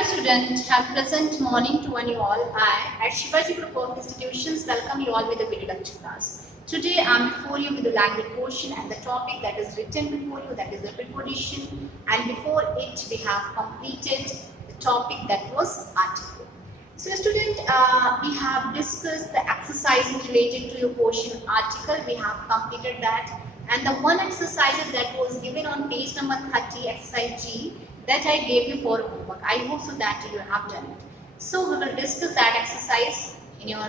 Hello students, have pleasant morning to one you all. I at Shivaji Group of Institutions welcome you all with the video lecture class. Today I am before you with the language portion and the topic that is written before you, that is the preposition, and before it we have completed the topic that was article. So student, we have discussed the exercises related to your portion article. We have completed that, and the one exercise that was given on page number 30, exercise G, that I gave you for homework. I hope so that you have done it. So we will discuss that exercise in your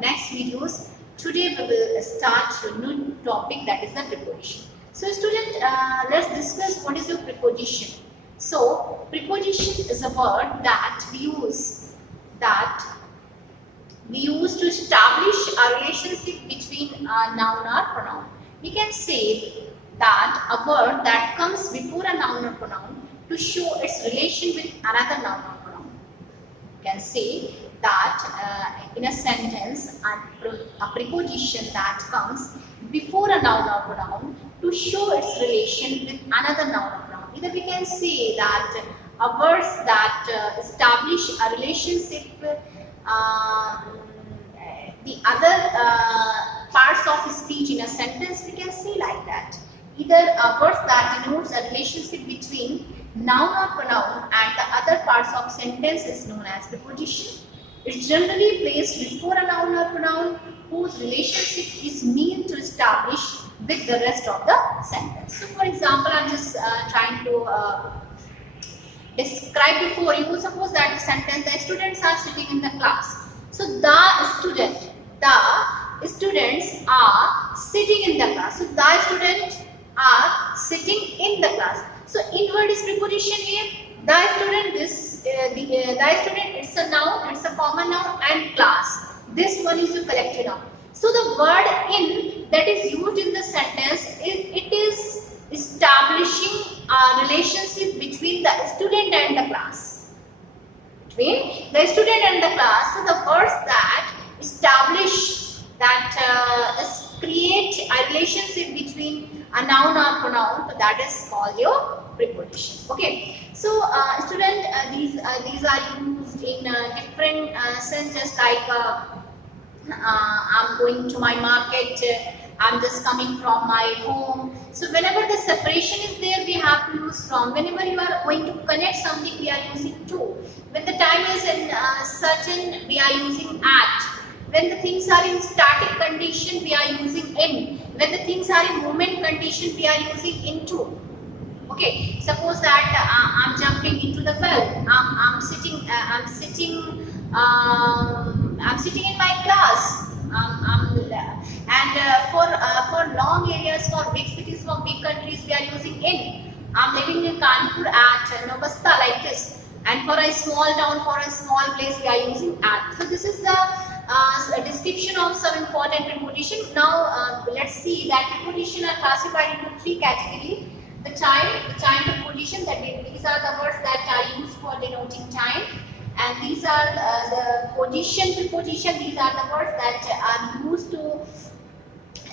next videos. Today we will start a new topic, that is the preposition. So student, let's discuss what is your preposition. So preposition is a word that we use to establish a relationship between a noun or pronoun. We can say that a word that comes before a noun or pronoun to show its relation with another noun or pronoun. You can say that in a sentence, a preposition that comes before a noun or pronoun to show its relation with another noun or pronoun. Either we can say that a words that establish a relationship the other parts of speech in a sentence, we can say like that. Either a words that denotes a relationship between noun or pronoun and the other parts of sentence is known as preposition. It's generally placed before a noun or pronoun whose relationship is meant to establish with the rest of the sentence. So for example, I'm just trying to describe before you. Suppose that the sentence, the students are sitting in the class. So the students are sitting in the class. So the students are sitting in the class. So in word is preposition here. The student, the student, it's a noun, it's a common noun, and class. This one is a collective noun. So the word in that is used in the sentence, it is establishing a relationship between the student and the class. Between the student and the class. So the words that establish, that create a relationship between a noun or pronoun, so that is called your preposition. Okay. So student, these are used in different senses, like I'm going to my market, I'm just coming from my home. So whenever the separation is there, we have to use from. Whenever you are going to connect something, we are using to. When the time is in certain, we are using at. When the things are in static condition, we are using in. When the things are in movement condition, we are using into. Okay, suppose that I'm jumping into the well. I'm sitting in my class. For long areas, for big cities, for big countries, we are using in. I'm living in Kanpur at Nobasta, like this. And for a small town, for a small place, we are using at. So this is the description of some important preposition. Now let's see that preposition are classified into three categories. The time preposition, that these are the words that are used for denoting time, and these are the position preposition. These are the words that are used to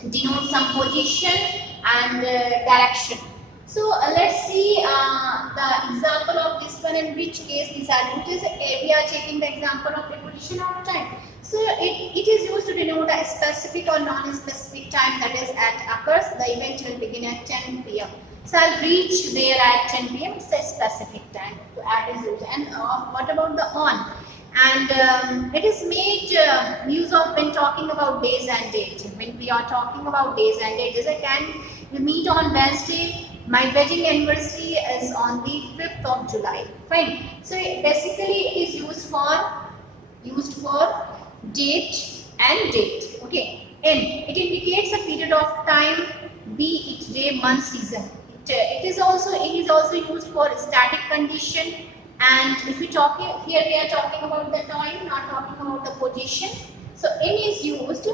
denote some position and direction. So let's see the example of this one, in which case these are used. We are taking the example of preposition of time. So it is used to denote a specific or non-specific time, that is occurs. The event will begin at 10 p.m. So I'll reach there at 10 p.m. It's a specific time to add is used. And what about the on? And it is made use of when talking about days and date. When we are talking about days and dates, as I can, we meet on Wednesday. My wedding anniversary is on the 5th of July. Fine. So basically it is used for date and date. Okay. N. It indicates a period of time, be it day, month, season. It is also used for static condition. And if we talk here, we are talking about the time, not talking about the position. So N is used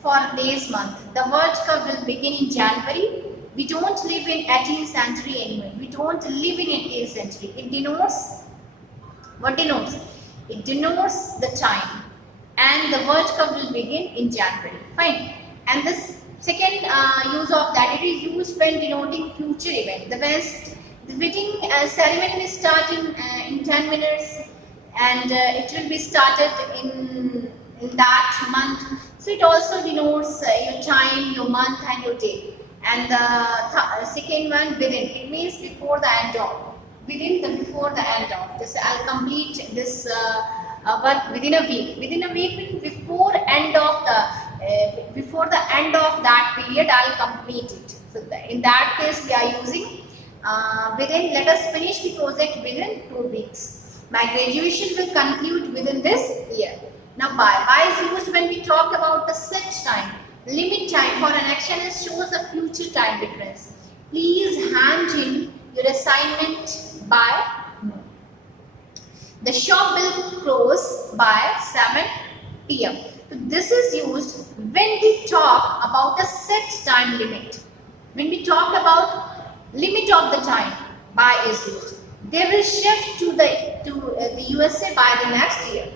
for days, month. The World Cup will begin in January. We don't live in 18th century anyway. We don't live in 18th century. It denotes, what denotes? It denotes the time. And the World Cup will begin in January. Fine. And this second use of that, it is used when denoting future event. The best The wedding ceremony will start in 10 minutes, and it will be started in that month. So it also denotes your time, your month, and your day. And the second one, within, it means before the end of, before the end of this. I'll complete this work within a week. Within a week means before end of the end of that period, I'll complete it. So in that case, we are using within. Let us finish the project within 2 weeks. My graduation will conclude within this year. Now, by is used when we talk about the set time. Limit time for an action shows a future time difference. Please hand in your assignment by noon. The shop will close by 7 p.m. So this is used when we talk about a set time limit. When we talk about limit of the time, by is used. They will shift to the USA by the next year.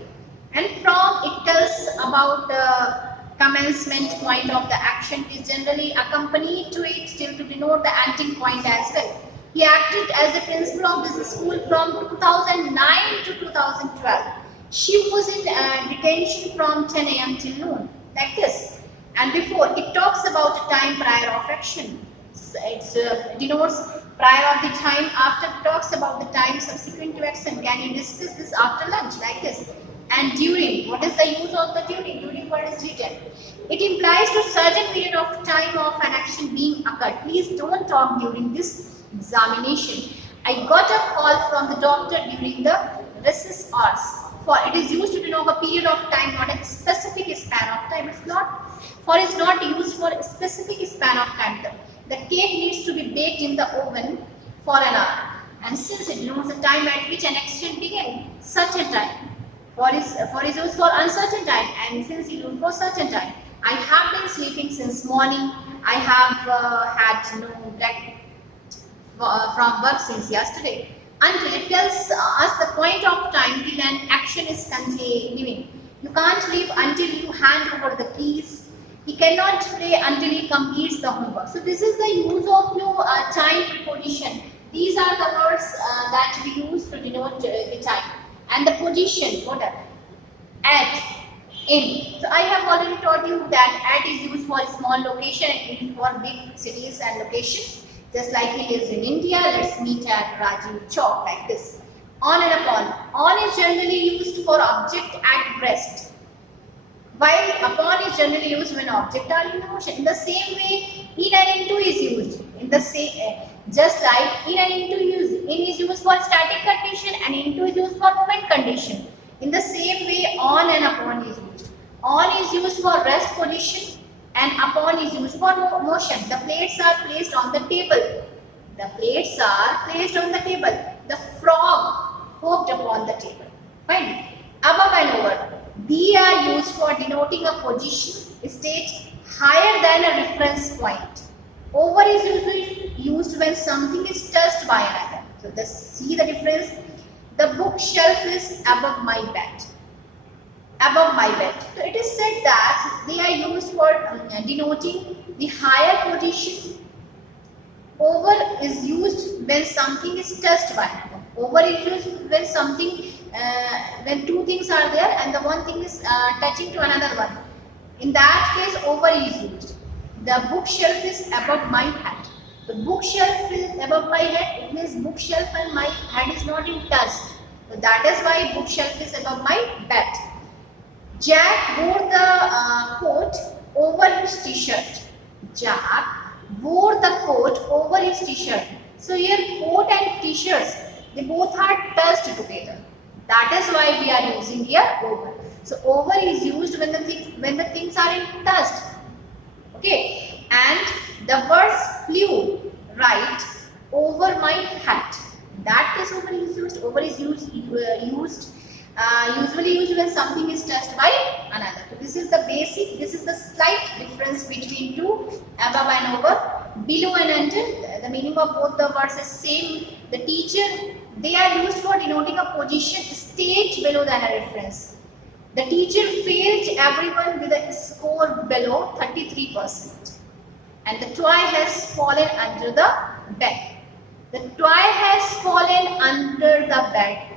And from, it tells about the commencement point of the action is generally accompanied to it still to denote the ending point as well. He acted as the principal of this school from 2009 to 2012. She was in detention from 10 a.m. till noon, like this. And before, it talks about the time prior of action. It denotes prior of the time, after it talks about the time subsequent to action. Can you discuss this after lunch, like this? And during, what is the use of the during? During what is written? It implies to certain period of time of an action being occurred. Please don't talk during this examination. I got a call from the doctor during the recess hours. For it is used to denote a period of time, not a specific span of time. It's not used for a specific span of time. The cake needs to be baked in the oven for an hour. And since it denotes the time at which an action began, such a time. For is used for uncertain time, and since you used for certain time. I have been sleeping since morning. I have had no break from work since yesterday. Until it tells us the point of time till an action is continuing. You can't leave until you hand over the keys. He cannot play until he completes the homework. So this is the use of your time preposition. These are the words that we use to denote the time. And the position, what are at, in. So I have already taught you that at is used for small location and in for big cities and location. Just like he lives in India, let's meet at Rajiv Chowk, like this. On and upon. On is generally used for object at rest, while upon is generally used when object are in motion. In the same way, in and into is used. In the same, just like in and into in is used for static condition and into is used for movement condition. In the same way, on and upon is used. On is used for rest position and upon is used for motion. The plates are placed on the table. The plates are placed on the table. The frog hopped upon the table. Fine. Above and over. These are used for denoting a position state higher than a reference point. Over is usually used when something is touched by another. So see the difference. The bookshelf is above my bed. Above my bed. So it is said that they are used for denoting the higher position. Over is used when something is touched by another. Over is used when something, when two things are there and the one thing is touching to another one. In that case, over is used. The bookshelf is above my head. The bookshelf is above my head. It means bookshelf and my head is not in touch. So that is why bookshelf is above my bed. Jack wore the coat over his t-shirt. Jack wore the coat over his t-shirt. So here coat and t-shirts, they both are touched together. That is why we are using here over. So over is used when the things are in touch. Okay, and the words flew right over my head. That case over is used. Over is usually used when something is touched by another. So this is the basic. This is the slight difference between two, above and over. Below and under, the meaning of both the words is same. The teacher, they are used for denoting a position state below than a reference. The teacher failed everyone with a score below 33%. And the toy has fallen under the bed. The toy has fallen under the bed.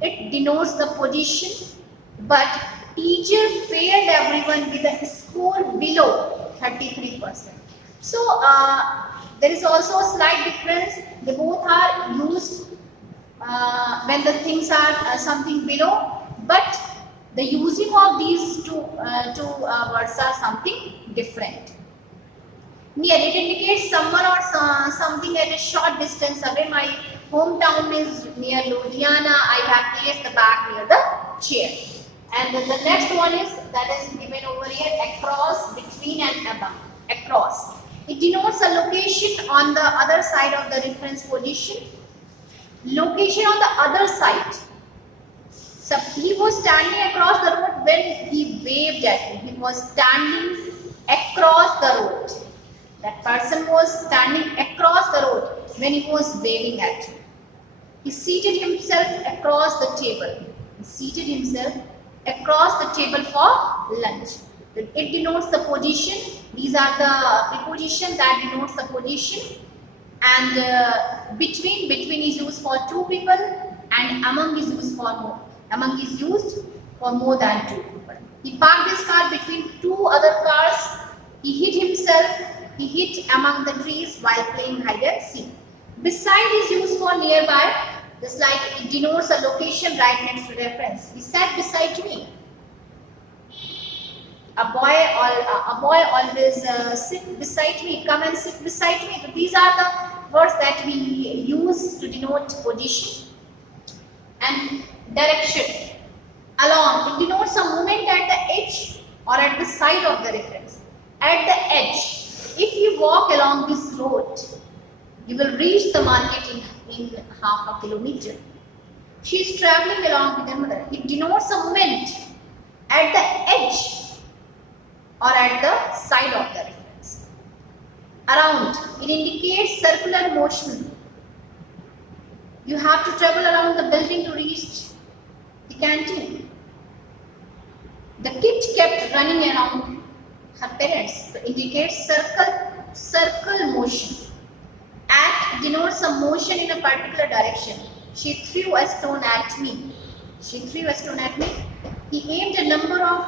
It denotes the position, but teacher failed everyone with a score below 33%. So there is also a slight difference. They both are used when the things are something below, but the using of these two words are something different. Near, it indicates someone or something at a short distance away. My hometown is near Ludhiana. I have placed the bag near the chair. And the next one is that is given over here, across, between and above. Across. It denotes a location on the other side of the reference position. Location on the other side. So he was standing across the road when he waved at me. He was standing across the road. That person was standing across the road when he was waving at me. He seated himself across the table. He seated himself across the table for lunch. It denotes the position. These are the preposition that denotes the position. And between is used for two people, and among is used for more. Among is used for more than two people. He parked his car between two other cars. He hid himself. He hid among the trees while playing hide and seek. Beside is used for nearby, just like it denotes a location right next to reference. He sat beside me. A boy always sit beside me. Come and sit beside me. So these are the words that we use to denote position. And direction. Along, it denotes a movement at the edge or at the side of the reference. At the edge. If you walk along this road, you will reach the market in half a kilometer. She is traveling along with her mother. It denotes a movement at the edge or at the side of the reference. Around, it indicates circular motion. You have to travel around the building to reach the canteen. The kid kept running around her parents. It indicates circle motion. At denotes a motion in a particular direction. She threw a stone at me. She threw a stone at me. He aimed a number of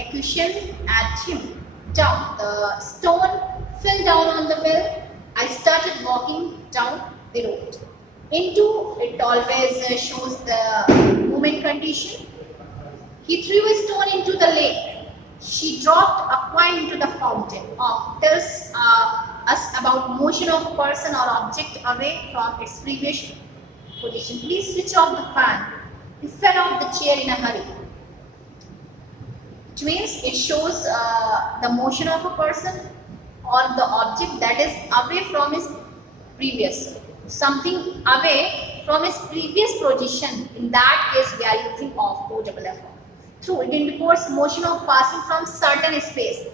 accusation at him. Down. The stone fell down on the well. I started walking down the road. Into, it always shows the movement condition. He threw a stone into the lake. She dropped a coin into the fountain. Tells us about motion of a person or object away from its previous position. Please switch off the fan. He fell off the chair in a hurry. It means it shows the motion of a person or the object that is away from its previous. Something away from its previous position. In that case, we are using off, O-double-F. Through, it indicates motion of passing from certain space.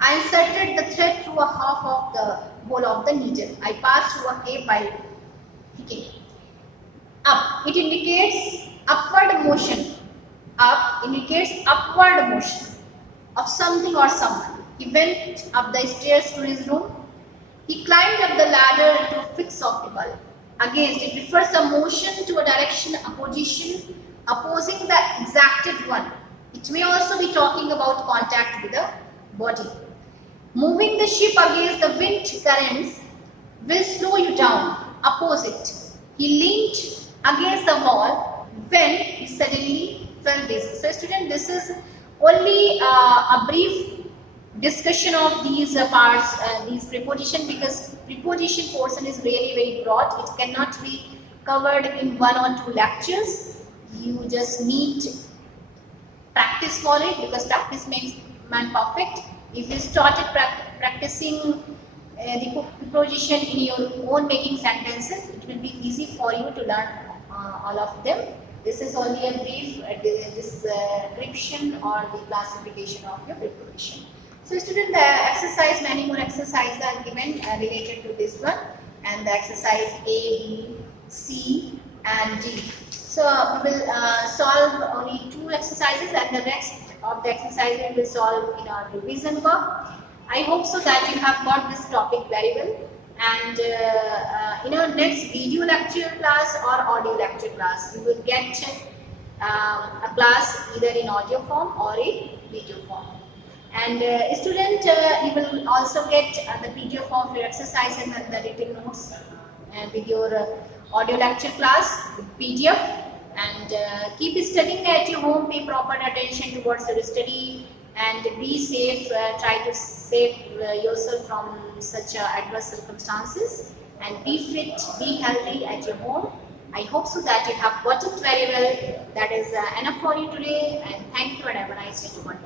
I inserted the thread through a half of the hole of the needle. I passed through a cave by picking. Up, it indicates upward motion. Up indicates upward motion of something or someone. He went up the stairs to his room. He climbed up the ladder to fix off the bulb. Against, it refers a motion to a direction, a position, opposing the exacted one. It may also be talking about contact with the body. Moving the ship against the wind currents will slow you down. Opposite. He leaned against the wall when he suddenly felt dizzy. So student, this is only a brief discussion of these parts, these preposition, because preposition portion is really very broad. It cannot be covered in 1 or 2 lectures. You just need practice for it, because practice makes man perfect. If you started practicing the preposition in your own making sentences, it will be easy for you to learn all of them. This is only a brief description or the classification of your preposition. So student, the exercise, many more exercises are given related to this one, and the exercise A, B, C and D. So we will solve only 2 exercises, and the rest of the exercises we will solve in our revision work. I hope so that you have got this topic very well, And next video lecture class or audio lecture class, you will get a class either in audio form or in video form. And student, you will also get the PDF form for your exercise and the written notes with your audio lecture class with PDF. And keep studying at your home, pay proper attention towards your study, and be safe. Try to save yourself from such adverse circumstances, and be fit, be healthy at your home. I hope so that you have got it very well. That is enough for you today, and thank you and have a nice day to one.